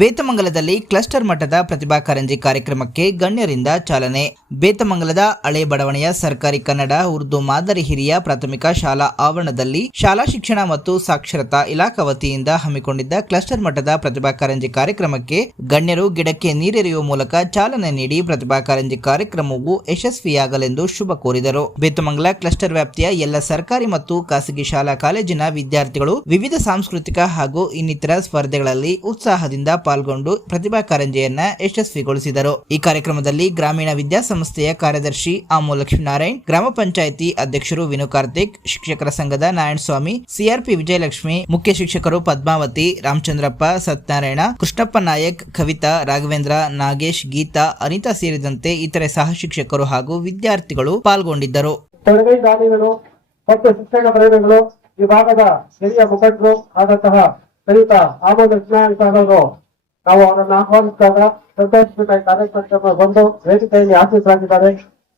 ಬೇತಮಂಗಲದಲ್ಲಿ cluster ಮಟ್ಟದ ಪ್ರತಿಭಾ ಕಾರಂಜಿ ಕಾರ್ಯಕ್ರಮಕ್ಕೆ ಗಣ್ಯರಿಂದ ಚಾಲನೆ. ಬೇತಮಂಗಲದ ಹಳೆ ಬಡಾವಣೆಯ ಸರ್ಕಾರಿ ಕನ್ನಡ, ಉರ್ದು ಮಾದರಿ ಹಿರಿಯ ಪ್ರಾಥಮಿಕ ಶಾಲಾ ಆವರಣದಲ್ಲಿ ಶಾಲಾ ಶಿಕ್ಷಣ ಮತ್ತು ಸಾಕ್ಷರತಾ ಇಲಾಖಾ ವತಿಯಿಂದ ಹಮ್ಮಿಕೊಂಡಿದ್ದ ಕ್ಲಸ್ಟರ್ ಮಟ್ಟದ ಪ್ರತಿಭಾ ಕಾರಂಜಿ ಕಾರ್ಯಕ್ರಮಕ್ಕೆ ಗಣ್ಯರು ಗಿಡಕ್ಕೆ ನೀರೆರೆಯುವ ಮೂಲಕ ಚಾಲನೆ ನೀಡಿ ಪ್ರತಿಭಾ ಕಾರಂಜಿ ಕಾರ್ಯಕ್ರಮವು ಯಶಸ್ವಿಯಾಗಲೆಂದು ಶುಭ ಕೋರಿದರು. ಬೇತಮಂಗಲ ಕ್ಲಸ್ಟರ್ ವ್ಯಾಪ್ತಿಯ ಎಲ್ಲ ಸರ್ಕಾರಿ ಮತ್ತು ಖಾಸಗಿ ಶಾಲಾ ಕಾಲೇಜಿನ ವಿದ್ಯಾರ್ಥಿಗಳು ವಿವಿಧ ಸಾಂಸ್ಕೃತಿಕ ಹಾಗೂ ಇನ್ನಿತರ ಸ್ಪರ್ಧೆಗಳಲ್ಲಿ ಉತ್ಸಾಹದಿಂದ ಪಾಲ್ಗೊಂಡು ಪ್ರತಿಭಾ ಕಾರಂಜಿಯನ್ನ ಯಶಸ್ವಿಗೊಳಿಸಿದರು. ಈ ಕಾರ್ಯಕ್ರಮದಲ್ಲಿ ಗ್ರಾಮೀಣ ವಿದ್ಯಾಸಂಸ್ಥೆಯ ಕಾರ್ಯದರ್ಶಿ ಆಮು ಲಕ್ಷ್ಮೀನಾರಾಯಣ್, ಗ್ರಾಮ ಪಂಚಾಯಿತಿ ಅಧ್ಯಕ್ಷರು ವಿನು ಕಾರ್ತಿಕ್, ಶಿಕ್ಷಕರ ಸಂಘದ ನಾರಾಯಣಸ್ವಾಮಿ, ಸಿಆರ್ಪಿ ವಿಜಯಲಕ್ಷ್ಮಿ, ಮುಖ್ಯ ಶಿಕ್ಷಕರು ಪದ್ಮಾವತಿ, ರಾಮಚಂದ್ರಪ್ಪ, ಸತ್ಯನಾರಾಯಣ, ಕೃಷ್ಣಪ್ಪ ನಾಯಕ್, ಕವಿತಾ, ರಾಘವೇಂದ್ರ, ನಾಗೇಶ್, ಗೀತಾ, ಅನಿತಾ ಸೇರಿದಂತೆ ಇತರೆ ಸಹ ಶಿಕ್ಷಕರು ಹಾಗೂ ವಿದ್ಯಾರ್ಥಿಗಳು ಪಾಲ್ಗೊಂಡಿದ್ದರು. ತೊಡಗೈ ದಾನಿಗಳು ಮತ್ತು ಶಿಕ್ಷಣ ಪ್ರೇಮಿಗಳು ಈ ಭಾಗದ ಹಿರಿಯ ಮುಖಂಡರು ಆದಂತಹ ಶ್ರೀಯುತ ಆಮೋದ ವಿಜ್ಞಾನಿಗಳು ನಾವು ಅವರನ್ನು ಆಹ್ವಾನಿಸಿದಾಗ ಸಂತೋಷ ಕಾರ್ಯಕ್ರಮ ಬಂದು ವೇದಿಕೆಯಲ್ಲಿ ಆಚರಿಸಲಾಗಿದ್ದಾರೆ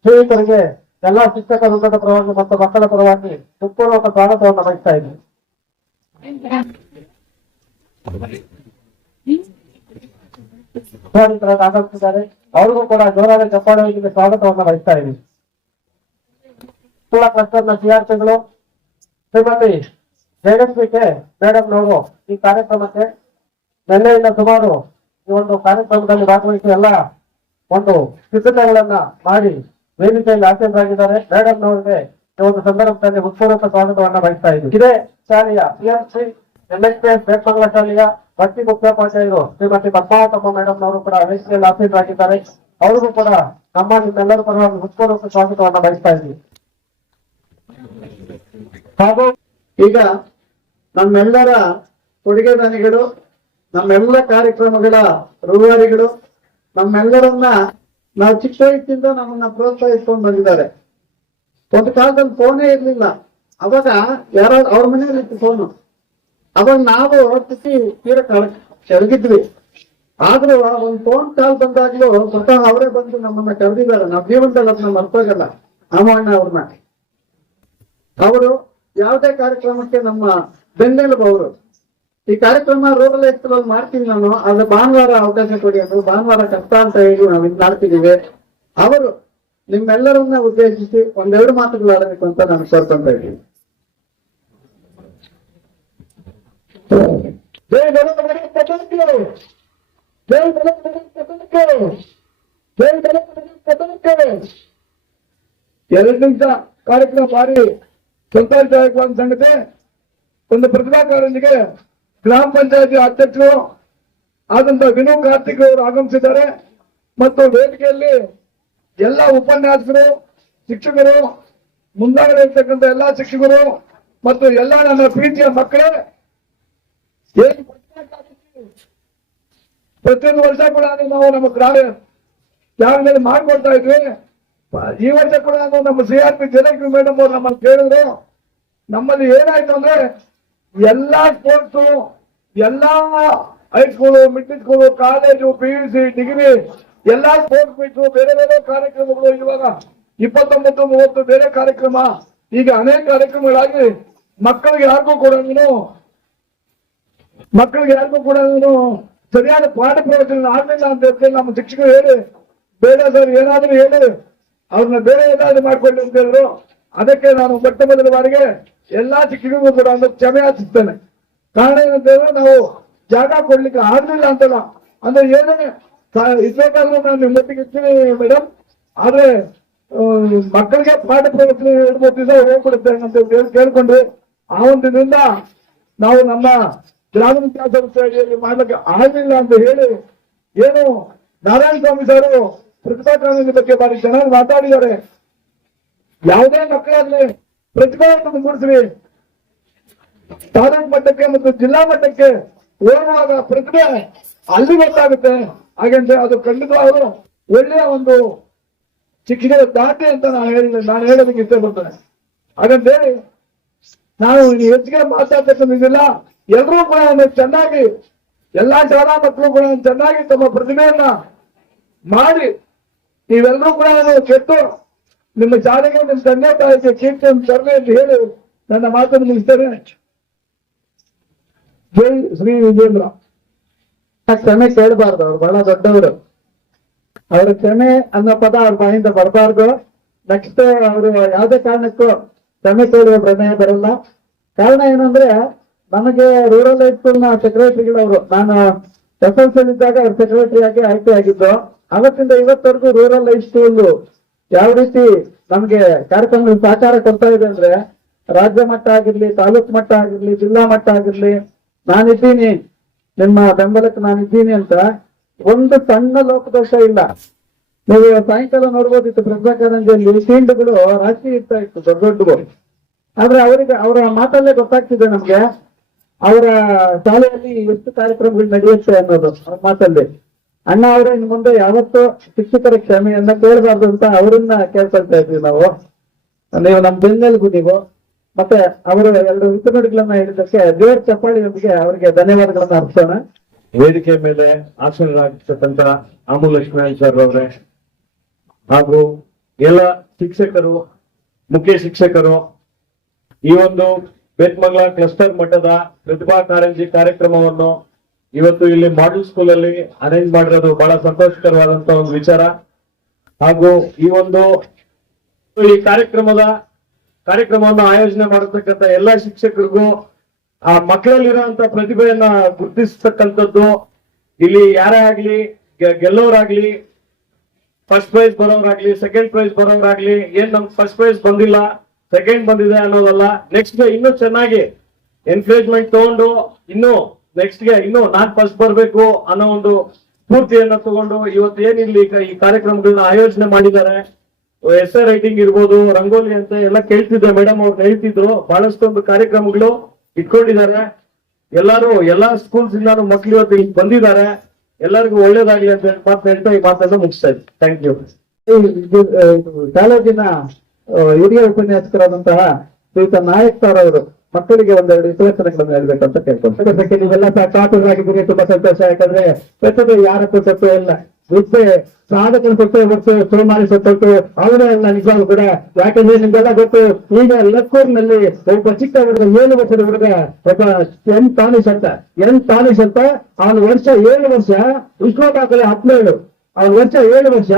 ಸ್ನೇಹಿತರಿಗೆ ಎಲ್ಲಾ ಶಿಕ್ಷಕ ವೃಂದದ ಪರವಾಗಿ ಮತ್ತು ಮಕ್ಕಳ ಪರವಾಗಿ ಸುಪೂರ್ವಕ ಸ್ವಾಗತವನ್ನು ಬಯಸ್ತಾ ಇದ್ದೀನಿ. ಆಗಮಿಸಿದ್ದಾರೆ ಅವ್ರಿಗೂ ಕೂಡ ಜೋರಾದ ಚಪ್ಪಾಳೆಯೊಂದಿಗೆ ಸ್ವಾಗತವನ್ನು ಬಯಸ್ತಾ ಇದ್ದೀನಿ. ಕೂಡ ಕ್ಲಸ್ಟರ್ನ ಸಿಆರ್ಪಿಗಳು ಶ್ರೀಮತಿ ಜಯಲಕ್ಷ್ಮಿ ಕೆ ಮೇಡಮ್ ನವರು ಈ ಕಾರ್ಯಕ್ರಮಕ್ಕೆ ನಿನ್ನೆಯಿಂದ ಸುಮಾರು ಈ ಒಂದು ಕಾರ್ಯಕ್ರಮದಲ್ಲಿ ಭಾಗವಹಿಸಿ ಎಲ್ಲ ಒಂದು ಸಿದ್ಧತೆಗಳನ್ನ ಮಾಡಿ ವೇದಿಕೆಯಲ್ಲಿ ಆಸೀನರಾಗಿದ್ದಾರೆ ಮೇಡಮ್ ಅವರಿಗೆ ಈ ಒಂದು ಸಂದರ್ಭದಲ್ಲಿ ಉತ್ಪೂರ್ವಕ ಸ್ವಾಗತವನ್ನ ಬಯಸ್ತಾ ಇದ್ದೀವಿ ಇದೇ ಶಾಲೆಯ ಸಿಎಂಸಿ ಎಂಎಸ್ಪಿಎಸ್ ಬೇಟ್ಮಂಗಲ ಶಾಲೆಯ ಭಕ್ತಿ ಮುಖ್ಯೋಪಾಧ್ಯಾಯರು ಶ್ರೀಮತಿ ಪದ್ಮಾವತಮ್ಮ ಮೇಡಮ್ ಅವರು ಕೂಡ ವೇದಿಕೆಯಲ್ಲಿ ಆಸೀನರಾಗಿದ್ದಾರೆ ಅವರಿಗೂ ಕೂಡ ನಮ್ಮ ನಿಮ್ಮೆಲ್ಲರ ಪರವಾಗಿ ಉತ್ಪೂರ್ವಕ ಸ್ವಾಗತವನ್ನ ಬಯಸ್ತಾ ಇದ್ದೀವಿ ಹಾಗೂ ಈಗ ನಮ್ಮೆಲ್ಲರ ಕೊಡುಗೆದಾನಿಗಳು ನಮ್ಮೆಲ್ಲ ಕಾರ್ಯಕ್ರಮಗಳ ರೂವಾರಿಗಳು, ನಮ್ಮೆಲ್ಲರನ್ನ ನಾವು ಚಿಕ್ಕ ವಯಸ್ಸಿಂದ ನಮ್ಮನ್ನ ಪ್ರೋತ್ಸಾಹಿಸ್ಕೊಂಡು ಬಂದಿದ್ದಾರೆ. ಒಂದು ಕಾಲದಲ್ಲಿ ಫೋನೇ ಇರ್ಲಿಲ್ಲ. ಅವಾಗ ಯಾರೋ ಅವ್ರ ಮನೆಯಲ್ಲಿ ಇತ್ತು ಫೋನು ಅವಾಗ ನಾವು ತಿಕ್ಕಿ ತೀರ ಕೆಳಗಿದ್ವಿ ಆದ್ರೂ ಒಂದು ಫೋನ್ ಕಾಲ್ ಬಂದಾಗ್ಲೂ ಸ್ವತಃ ಅವರೇ ಬಂದು ನಮ್ಮನ್ನ ಕರೆದಿದ್ದಾರೆ. ನಾವು ಜೀವನದಲ್ಲಿ ಅದನ್ನ ಮರ್ತೋಗಲ್ಲ. ರಾಮಣ್ಣ ಅವ್ರನ್ನ ಅವರು ಯಾವುದೇ ಕಾರ್ಯಕ್ರಮಕ್ಕೆ ನಮ್ಮ ಬೆನ್ನೆಲುಬು ಈ ಕಾರ್ಯಕ್ರಮ ರೂರಲ್ ಎಕ್ಸ್ಪ್ರಲ್ಲಿ ಮಾಡ್ತೀವಿ ನಾನು ಅದು ಭಾನುವಾರ ಅವಕಾಶ ಕೊಡಿ ಅದು ಭಾನುವಾರ ಕಷ್ಟ ಅಂತ ಹೇಳಿ ನಾವು ಇದು ಮಾಡ್ತಿದ್ದೀವಿ. ಅವರು ನಿಮ್ಮೆಲ್ಲರನ್ನ ಉದ್ದೇಶಿಸಿ ಒಂದೆರಡು ಮಾತುಗಳು ಆಡಬೇಕು ಅಂತ ನಾನು ಕೋರ್ಕೊಂತ ಇದ್ದೀನಿ. ಜೈ ಜೈ ಎರಡು ಕಾರ್ಯಕ್ರಮ ಭಾರಿ ಸಂತೋಷದಾಯಕವಾದ ಸಂಗತಿ ಒಂದು ಪ್ರತಿಭಾ ಗ್ರಾಮ ಪಂಚಾಯತಿ ಅಧ್ಯಕ್ಷರು ಆದಂತ ವಿನು ಕಾರ್ತಿಕ್ ಅವರು ಆಗಮಿಸಿದ್ದಾರೆ. ಮತ್ತು ವೇದಿಕೆಯಲ್ಲಿ ಎಲ್ಲ ಉಪನ್ಯಾಸಕರು, ಶಿಕ್ಷಕರು, ಮುಂದಾಗಡೆ ಇರ್ತಕ್ಕಂಥ ಎಲ್ಲಾ ಶಿಕ್ಷಕರು ಮತ್ತು ಎಲ್ಲ ನನ್ನ ಪ್ರೀತಿಯ ಮಕ್ಕಳೇ ಪ್ರತಿಯೊಂದು ವರ್ಷ ಕೂಡ ನಾವು ನಮ್ಮ ಗ್ರಾಮ ಮೇಲೆ ಮಾಡ್ಕೊಡ್ತಾ ಇದ್ವಿ. ಈ ವರ್ಷ ಕೂಡ ನಮ್ಮ ಸಿ ಆರ್ ಪಿ ಮೇಡಮ್ ಅವರು ನಮ್ಮನ್ನು ಕೇಳಿದ್ರು. ನಮ್ಮಲ್ಲಿ ಏನಾಯ್ತು ಅಂದ್ರೆ ಎಲ್ಲಾ ಸ್ಪೋರ್ಟ್ಸ್ ಎಲ್ಲಾ high school middle school college P U C degree ಎಲ್ಲಾ ಸ್ಪೋರ್ಟ್ಸ್ ಮೀಟ್ ಬೇರೆ ಬೇರೆ ಕಾರ್ಯಕ್ರಮಗಳು ಇವಾಗ. ಇಪ್ಪತ್ತೊಂಬತ್ತು, ಮೂವತ್ತು ಬೇರೆ ಕಾರ್ಯಕ್ರಮ. ಈಗ ಅನೇಕ ಕಾರ್ಯಕ್ರಮಗಳಾಗಿ ಮಕ್ಕಳಿಗೆ ಯಾರಿಗೂ ಕೂಡ ಮಕ್ಕಳಿಗೆ ಯಾರಿಗೂ ಕೂಡ ಸರಿಯಾದ ಪಾಠ ಪ್ರವಚನ ಆಗ್ಲಿಲ್ಲ ಅಂತ ಹೇಳ್ತೀನಿ ನಮ್ಮ ಶಿಕ್ಷಕರು ಹೇಳಿ, ಬೇಡ ಸರ್, ಏನಾದ್ರೂ ಹೇಳಿ, ಅವ್ರನ್ನ ಬೇರೆ ಏನಾದ್ರು ಮಾಡ್ಕೊಳ್ಳಿ ಅಂತ ಹೇಳಿದ್ರು. ಅದಕ್ಕೆ ನಾನು ಮೊಟ್ಟ ಮೊದಲ ಬಾರಿಗೆ ಎಲ್ಲಾ ಶಿಕ್ಷಕರಿಗೂ ಕೂಡ ಒಂದು ಕ್ಷಮೆ ಯಾಚಿಸ್ತೇನೆ ಕಾರಣ ಏನಂತ ಹೇಳಿದ್ರೆ ನಾವು ಜಾಗ ಕೊಡ್ಲಿಕ್ಕೆ ಆಗ್ಲಿಲ್ಲ ಅಂತಲ್ಲ. ಅಂದ್ರೆ ಏನೇ ಇದ್ಬೇಕಾದ್ರೂ ನಾನು ನಿಮ್ಮೊಟ್ಟಿಗೆ ಇರ್ತೀನಿ ಮೇಡಮ್ ಆದ್ರೆ ಮಕ್ಕಳಿಗೆ ಪಾಠ ಪ್ರವರ್ತನೆ ಎರಡು ಮೂರು ದಿವಸ ಹೋಗ್ಬಿಡುತ್ತೆ ಅಂತ ಕೇಳ್ಕೊಂಡ್ವಿ ಆ ಒಂದು ದಿನದಿಂದ ನಾವು ನಮ್ಮ ಗ್ರಾಮ ವಿಕಾಸ ಸಂಸ್ಥೆಯಲ್ಲಿ ಮಾಡ್ಲಿಕ್ಕೆ ಆಗಲಿಲ್ಲ ಅಂತ ಹೇಳಿ ಏನು ನಾರಾಯಣ ಸ್ವಾಮಿ ಸಾರು ಪ್ರತಿಭಾ ಕಾನೂನಿನ ಬಗ್ಗೆ ಬಾರಿ ಚೆನ್ನಾಗಿ ಮಾತಾಡಿದ್ದಾರೆ. ಯಾವುದೇ ಮಕ್ಕಳಾಗ್ಲಿ ಪ್ರತಿಭಾವನ್ನು ಮೂಡಿಸ್ರಿ ತಾಲೂಕು ಮಟ್ಟಕ್ಕೆ ಮತ್ತು ಜಿಲ್ಲಾ ಮಟ್ಟಕ್ಕೆ ಓಡುವಾಗ ಪ್ರತಿಭೆ ಅಲ್ಲಿ ಗೊತ್ತಾಗುತ್ತೆ. ಹಾಗೆಂದ್ರೆ ಅದು ಖಂಡಿತವಾಗಲು ಒಳ್ಳೆಯ ಒಂದು ಶಿಕ್ಷಣದ ದಾಟೆ ಅಂತ ನಾನು ಹೇಳಿ ನಾನು ಹೇಳೋದಕ್ಕೆ ಇಷ್ಟಪಡ್ತೇನೆ. ಹಾಗಂತೇಳಿ ನಾವು ಹೆಚ್ಚಿಗೆ ಮಾತಾಡ್ತಕ್ಕಂಥದ್ದಿಲ್ಲ. ಎಲ್ಲರೂ ಕೂಡ ಚೆನ್ನಾಗಿ, ಎಲ್ಲಾ ಶಾಲಾ ಮಕ್ಕಳು ಕೂಡ ಚೆನ್ನಾಗಿ ತಮ್ಮ ಪ್ರತಿಭೆಯನ್ನ ಮಾಡಿ ನೀವೆಲ್ಲರೂ ಕೂಡ ಕೆಟ್ಟು ನಿಮ್ಮ ಶಾಲೆಗೆ ನಿಮ್ಮ ತಂದೆ ತಾಯಿಗೆ ಕೀರ್ತಿಯನ್ನು ಅಂತ ಹೇಳಿ ನನ್ನ ಮಾತನ್ನು ಮುಗಿಸ್ತೇನೆ. ಜೈ ಶ್ರೀ ವಿಜೇಂದ್ರ ಕ್ಷಮೆ ಕೇಳಬಾರ್ದು, ಅವ್ರು ಬಹಳ ದೊಡ್ಡವರು. ಅವ್ರ ಕ್ಷಮೆ ಅನ್ನೋ ಪದ ಅವ್ರ ಬಾಯಿಂದ ಬರಬಾರ್ದು. ನೆಕ್ಸ್ಟ್ ಅವರು ಯಾವುದೇ ಕಾರಣಕ್ಕೂ ಕ್ಷಮೆ ಕೇಳುವ ಪ್ರಮೇಯ ಬರಲ್ಲ. ಕಾರಣ ಏನಂದ್ರೆ ನಮಗೆ ರೂರಲ್ ಹೈಸ್ಕೂಲ್ನ ಸೆಕ್ರೆಟರಿಗಳವರು, ನಾನು ಎಸ್ ಎಲ್ ಸಿ ಇದ್ದಾಗ ಅವ್ರ ಸೆಕ್ರೆಟರಿ ಆಗಿ ಆಯ್ಕೆ ಆಗಿದ್ದು, ಅವತ್ತಿಂದ ಇವತ್ತವರೆಗೂ ರೂರಲ್ ಹೈಸ್ಕೂಲ್ ಯಾವ ರೀತಿ ನಮ್ಗೆ ಕಾರ್ಯಕ್ರಮ ಸಹಕಾರ ಕೊಡ್ತಾ ಇದೆ ಅಂದ್ರೆ, ರಾಜ್ಯ ಮಟ್ಟ ಆಗಿರ್ಲಿ, ತಾಲೂಕ್ ಮಟ್ಟ ಆಗಿರ್ಲಿ, ಜಿಲ್ಲಾ ಮಟ್ಟ ಆಗಿರ್ಲಿ ನಾನಿದ್ದೀನಿ, ನಿಮ್ಮ ಬೆಂಬಲಕ್ಕೆ ನಾನಿದ್ದೀನಿ ಅಂತ ಒಂದು ಸಣ್ಣ ಲೋಕದೋಷ ಇಲ್ಲ. ನೀವು ಸಾಯಂಕಾಲ ನೋಡ್ಬೋದಿತ್ತು ಪ್ರಜ್ಞಾ ಕಾರಂಜಿಯಲ್ಲಿ ರಾಶಿ ಇರ್ತಾ ಇತ್ತು, ದೊಡ್ಡ ದೊಡ್ಡವು. ಆದ್ರೆ ಅವರಿಗೆ ಅವರ ಮಾತಲ್ಲೇ ಗೊತ್ತಾಗ್ತಿದೆ ನಮ್ಗೆ, ಅವರ ಶಾಲೆಯಲ್ಲಿ ಎಷ್ಟು ಕಾರ್ಯಕ್ರಮಗಳು ನಡೆಯುತ್ತೆ ಅನ್ನೋದು ಅವ್ರ ಮಾತಲ್ಲಿ. ಅಣ್ಣ ಅವರ ಇನ್ ಮುಂದೆ ಯಾವತ್ತೂ ಶಿಕ್ಷಕರ ಕ್ಷಮೆಯನ್ನ ಕೇಳಬಾರ್ದು ಅಂತ ಅವರನ್ನ ಕೇಳ್ಕೊಳ್ತಾ ಇದ್ವಿ ನಾವು. ನೀವು ನಮ್ ಬೆನ್ನೆಲುಬು ನೀವು ಮತ್ತೆ ಅವರು ಎರಡು ಹೇಳಿದಕ್ಕೆ ಹೇಳಿದ್ದಕ್ಕೆ ದೇವರ ಚಪ್ಪಾಳಿ ನಮಗೆ ಅವರಿಗೆ ಧನ್ಯವಾದಗಳನ್ನ ಅರ್ಪಿಸೋಣ. ವೇದಿಕೆ ಮೇಲೆ ಆಸನರಾಗಿರ್ತಕ್ಕಂಥ ಅಮೂಲ್ ಲಕ್ಷ್ಮಣ್ ಸರ್ ಅವರೇ, ಹಾಗೂ ಎಲ್ಲ ಶಿಕ್ಷಕರು, ಮುಖ್ಯ ಶಿಕ್ಷಕರು, ಈ ಒಂದು ಬೆಟ್ಮಂಗ್ಲ ಕ್ಲಸ್ಟರ್ ಮಟ್ಟದ ಪ್ರತಿಭಾ ಕಾರಂಜಿ ಕಾರ್ಯಕ್ರಮವನ್ನು ಇವತ್ತು ಇಲ್ಲಿ ಮಾಡಲ್ ಸ್ಕೂಲ್ ಅಲ್ಲಿ ಅರೇಂಜ್ ಮಾಡಿರೋದು ಬಹಳ ಸಂತೋಷಕರವಾದಂತ ಒಂದು ವಿಚಾರ. ಹಾಗೂ ಈ ಒಂದು ಈ ಕಾರ್ಯಕ್ರಮದ ಕಾರ್ಯಕ್ರಮವನ್ನು ಆಯೋಜನೆ ಮಾಡತಕ್ಕಂತ ಎಲ್ಲಾ ಶಿಕ್ಷಕರಿಗೂ ಆ ಮಕ್ಕಳಲ್ಲಿರುವಂತ ಪ್ರತಿಭೆಯನ್ನ ಗುರುತಿಸ್ತಕ್ಕಂಥದ್ದು. ಇಲ್ಲಿ ಯಾರೇ ಆಗ್ಲಿ ಗೆಲ್ಲೋರಾಗ್ಲಿ ಫಸ್ಟ್ ಪ್ರೈಸ್ ಬರೋರಾಗ್ಲಿ ಸೆಕೆಂಡ್ ಪ್ರೈಸ್ ಬರೋರಾಗ್ಲಿ ಏನ್ ನಮ್ಗೆ ಫಸ್ಟ್ ಪ್ರೈಸ್ ಬಂದಿಲ್ಲ ಸೆಕೆಂಡ್ ಬಂದಿದೆ ಅನ್ನೋದಲ್ಲ ನೆಕ್ಸ್ಟ್ ಇನ್ನೂ ಚೆನ್ನಾಗಿ ಎನ್ಕರೇಜ್ಮೆಂಟ್ ತಗೊಂಡು, ಇನ್ನು ನೆಕ್ಸ್ಟ್ಗೆ ಇನ್ನು ನಾನ್ ಫಸ್ಟ್ ಬರ್ಬೇಕು ಅನ್ನೋ ಒಂದು ಸ್ಫೂರ್ತಿಯನ್ನ ತಗೊಂಡು ಇವತ್ತು ಏನಿಲ್ಲಿ ಈ ಕಾರ್ಯಕ್ರಮಗಳನ್ನ ಆಯೋಜನೆ ಮಾಡಿದ್ದಾರೆ. ಎಸ್ ರೈಟಿಂಗ್ ಇರ್ಬೋದು ರಂಗೋಲಿ ಅಂತ ಎಲ್ಲ ಕೇಳ್ತಿದ್ದೆ ಮೇಡಮ್ ಅವ್ರು ಹೇಳ್ತಿದ್ರು. ಬಹಳಷ್ಟೊಂದು ಕಾರ್ಯಕ್ರಮಗಳು ಇಟ್ಕೊಂಡಿದ್ದಾರೆ. ಎಲ್ಲಾರು ಎಲ್ಲಾ ಸ್ಕೂಲ್ಸ್ ಇಂದ ಮಕ್ಳು ಇವತ್ತು ಇಲ್ಲಿ ಬಂದಿದ್ದಾರೆ. ಎಲ್ಲರಿಗೂ ಒಳ್ಳೇದಾಗ್ಲಿ ಅಂತ ಹೇಳಿ ಮಾತು ಹೇಳ್ತಾ ಈ ಮಾತನ್ನ ಮುಗಿಸ್ತಾ ಇದ್ದೀನಿ ಥ್ಯಾಂಕ್ ಯು ಕಾಲೇಜಿನ ಹಿರಿಯ ಉಪನ್ಯಾಸಕರಾದಂತಹ ಶ್ರೀಯುತ ನಾಯಕ್ ಸರ್ ಅವರು ಮಕ್ಕಳಿಗೆ ಒಂದೆರಡು ವಿಶ್ಲೇಷಣೆಗಳನ್ನು ಹೇಳ್ಬೇಕಂತ ಕೇಳ್ಕೊಂಡು. ನೀವೆಲ್ಲ ಸಹ ಕಾತುಗಳಾಗಿದ್ದೀರಿ ತುಂಬಾ ಸಂತೋಷ. ಯಾಕಂದ್ರೆ ಪ್ರತಿಭೆ ಯಾರ ಕೊಟ್ಟದ್ದು ಇಲ್ಲ. ವಿದ್ಯೆ ಸಾಧಕನ ಕೊಟ್ಟು ಹೊರತು ಸೋಮಾರಿ ಸೊತ್ತು ಅವರೇ ಅಲ್ಲ ನಿಜವಾಗ್ಲೂ ಕೂಡ ಯಾಕಂದ್ರೆ ನಿಮ್ಗೆಲ್ಲ ಗೊತ್ತು? ಈಗ ಲಕ್ಕೂರ್ನಲ್ಲಿ ಒಬ್ಬ ಚಿಕ್ಕ ಹುಡುಗ ಏಳು ವರ್ಷದ ಹುಡುಗ, ಒಬ್ಬ ಎನ್ ತಾನಿಶ್ ಅಂತ ಎನ್ ತಾನಿಶ್ ಅಂತ ಅವನ ವರ್ಷ, ಏಳು ವರ್ಷ ವಿಶ್ವ ದಾಖಲೆ ಹದಿನೇಳು. ಅವನ ವರ್ಷ ಏಳು ವರ್ಷ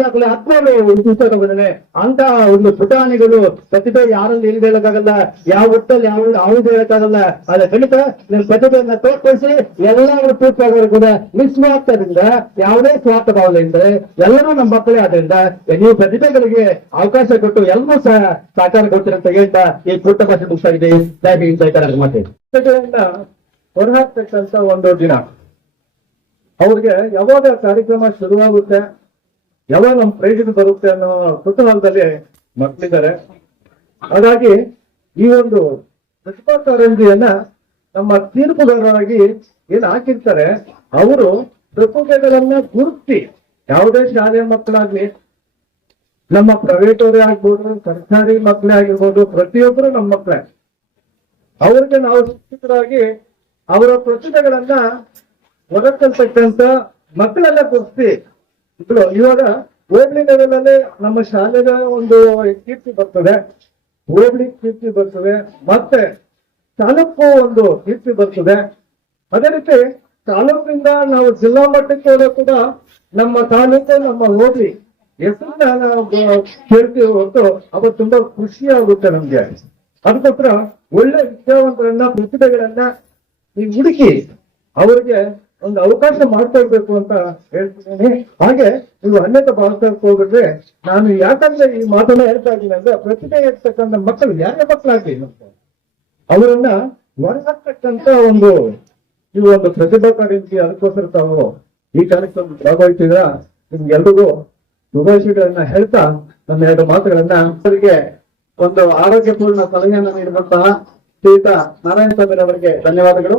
ದಾಖಲೆ ಹದಿನೇಳು ಪುಸ್ತಕ ಬಂದಿದೆ ಅಂತ ಒಂದು ಪುಟಾಣಿಗಳು ಪ್ರತಿಭೆ ಯಾರಲ್ಲಿ ಇಲ್ಲಿ ಹೇಳಕ್ಕಾಗಲ್ಲ, ಯಾವ ಒಟ್ಟಲ್ಲಿ ಯಾವ ಅವ್ರದ್ದು ಹೇಳಕ್ಕಾಗಲ್ಲ. ಅದ ಖಂಡಿತ ನಿಮ್ ಪ್ರತಿಭೆಯನ್ನ ತೋರ್ಪಡಿಸಿ ಎಲ್ಲರೂ ಪೂರ್ತಿಯಾಗೋರು ಕೂಡ ನಿಸ್ವಾರ್ಥದಿಂದ ಯಾವುದೇ ಸ್ವಾರ್ಥ ಭಾವನೆಯಿಂದ ಎಲ್ಲರೂ ನಮ್ಮ ಮಕ್ಕಳೇ ಆದ್ರಿಂದ ನೀವು ಪ್ರತಿಭೆಗಳಿಗೆ ಅವಕಾಶ ಕೊಟ್ಟು ಎಲ್ಲರೂ ಸಹ ಸಹಕಾರ ಕೊಡ್ತೀರಂತ ಹೇಳ್ತಾ ಈ ಪುಟ್ಟ ಭಾಷೆ ಮುಗಿಸ್ತಾ ಇದೆ ಹೊರಹಾಕ್ತಕ್ಕಂತ ಒಂದು ದಿನ. ಅವ್ರಿಗೆ ಯಾವಾಗ ಕಾರ್ಯಕ್ರಮ ಶುರುವಾಗುತ್ತೆ, ಯಾವಾಗ ನಮ್ಮ ಪ್ರಯೋಜನ ಬರುತ್ತೆ ಅನ್ನೋ ಕುತೂಹಲದಲ್ಲಿ ಮಕ್ಕಳಿದ್ದಾರೆ ಹಾಗಾಗಿ ಈ ಒಂದು ಪ್ರತಿಭಾ ಕಾರಂಜಿಯನ್ನ ನಮ್ಮ ತೀರ್ಪುಗಾರರಾಗಿ ಏನ್ ಹಾಕಿರ್ತಾರೆ, ಅವರು ಪ್ರತಿಭೆಗಳನ್ನ ಗುರುತಿ ಯಾವುದೇ ಶಾಲೆಯ ಮಕ್ಕಳಾಗ್ಲಿ, ನಮ್ಮ ಪ್ರೈವೇಟ್ ಅವರೇ ಆಗ್ಬೋದು, ಸರ್ಕಾರಿ ಮಕ್ಕಳೇ ಆಗಿರ್ಬೋದು, ಪ್ರತಿಯೊಬ್ಬರು ನಮ್ಮ ಮಕ್ಕಳೇ. ಅವ್ರಿಗೆ ನಾವು ಶಿಕ್ಷಕರಾಗಿ ಅವರ ಪ್ರತಿಭೆಗಳನ್ನ ಹೊರತಕ್ಕಂತ ಮಕ್ಕಳೆಲ್ಲ ಕೊಡ್ತಿ ಇವಾಗ ಹೋಬ್ಳಿ ಲೆವೆಲ್ ನಮ್ಮ ಶಾಲೆಗ ಒಂದು ಕೀರ್ತಿ ಬರ್ತದೆ. ಹೋಬ್ಳಿ ಕೀರ್ತಿ ಬರ್ತದೆ. ಮತ್ತೆ ತಾಲೂಕು ಒಂದು ಕೀರ್ತಿ ಬರ್ತದೆ. ಅದೇ ರೀತಿ ತಾಲೂಕಿನಿಂದ ನಾವು ಜಿಲ್ಲಾ ಮಟ್ಟಕ್ಕೆ ಹೋದಾಗ ಕೂಡ ನಮ್ಮ ತಾಲೂಕು, ನಮ್ಮ ಹೋಗ್ಲಿ ಹೆಸರನ್ನ ನಾವು ಕೇಳ್ತೀವಿ ಹೊರತು ಅವ ತುಂಬಾ ಖುಷಿ ಆಗುತ್ತೆ ನಮ್ಗೆ. ಅದಕ್ಕೋಸ್ಕರ ಒಳ್ಳೆ ವಿದ್ಯಾವಂತರನ್ನ, ಪ್ರತಿಭೆಗಳನ್ನ ಈ ಹುಡುಕಿ ಅವರಿಗೆ ಒಂದು ಅವಕಾಶ ಮಾಡ್ತಾ ಇರ್ಬೇಕು ಅಂತ ಹೇಳ್ತಿದ್ದೀನಿ. ಹಾಗೆ ನೀವು ಅನ್ಯತ ಭಾವಿಸಕ್ಕೆ ಹೋಗಿದ್ರೆ ನಾನು ಯಾಕಂದ್ರೆ ಈ ಮಾತನ್ನ ಹೇಳ್ತಾ ಇದ್ದೀನಿ ಅಂದ್ರೆ ಪ್ರತಿಭೆ ಇರ್ತಕ್ಕಂಥ ಮಕ್ಕಳು ಯಾರೇ ಮಕ್ಕಳಾಗ್ಲಿ? ಅವರನ್ನ ಹೊರಹಾಕ್ತಕ್ಕಂತ ಒಂದು ಈ ಒಂದು ಪ್ರತಿಭಾ ಕಾರ್ಯಕ್ಕೆ ಅದಕ್ಕೋಸ್ಕರ ತಾವು ಈ ಕಾರ್ಯಕ್ರಮ ಭಾಗವಹಿಸಿದ್ರ ನಿಮ್ಗೆಲ್ರಿಗೂ ಶುಭಾಶಯಗಳನ್ನ ಹೇಳ್ತಾ ನನ್ನ ಎರಡು ಮಾತುಗಳನ್ನ ಅವರಿಗೆ ಒಂದು ಆರೋಗ್ಯಪೂರ್ಣ ಸಲಹೆಯನ್ನು ನೀಡಿದಂತಹ ಶ್ರೀಯುತ ನಾರಾಯಣ ಸ್ವಾಮಿ ಅವರಿಗೆ ಧನ್ಯವಾದಗಳು.